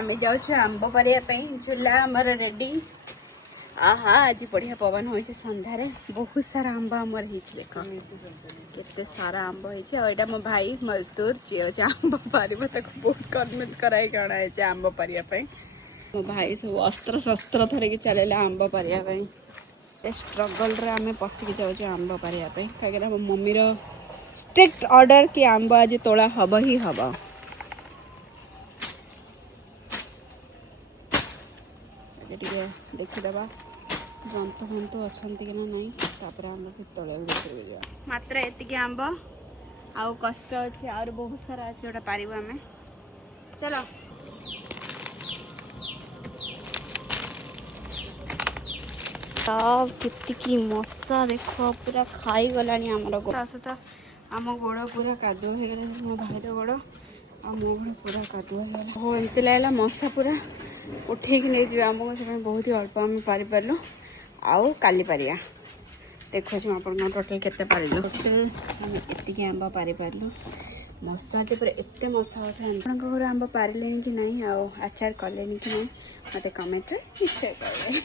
आम जाऊँ आंब पारिया झूला आमर रेडी। आहा आज बढ़िया पवन हो सन्धार बहुत सारा आंब आमर देख केते सारा आंब होटा मो भाई मजदूर जी अच्छे आंब पार बहुत कन्विन्स कराई अणाई आंब पारिया मो भाई सब अस्त्र शस्त्र धरिकी चलैला आंब पारिया स्ट्रगल रे आम पशिकी जाऊँ आंब पारिया कहीं मो मम्मी स्ट्रिक्ट ऑर्डर कि आंब आज तोला हम ही हम। देखीदबा जंतु फंतु अच्छा कि ना नहीं तापर आम तले मात्र एतिकी आंब आउ कष्ट अच्छे और बहुत सारा अच्छे जोटा पारिबो आमे चलो। केतिकी मशा देख पूरा खाई गलानी आमर सहित आम गोड़ पूरा कादुआ हो गला मो भाईर गोड़ आ मो गोड़ पूरा कादुआ हो एमती लगला मशा पूरा उठेक नहीं जाए आमको से बहुत ही अल्प आम पारि पार्लु आउ काली पारिया देखो आप टोटाल केते पारिलु टोटाल एतिकी आंब पारि पार्लु मशा पूरा एत मशा अच्छे घर आंब पारे कि नहीं आचार कले कि नहीं मत कमेंट निश्चय करें।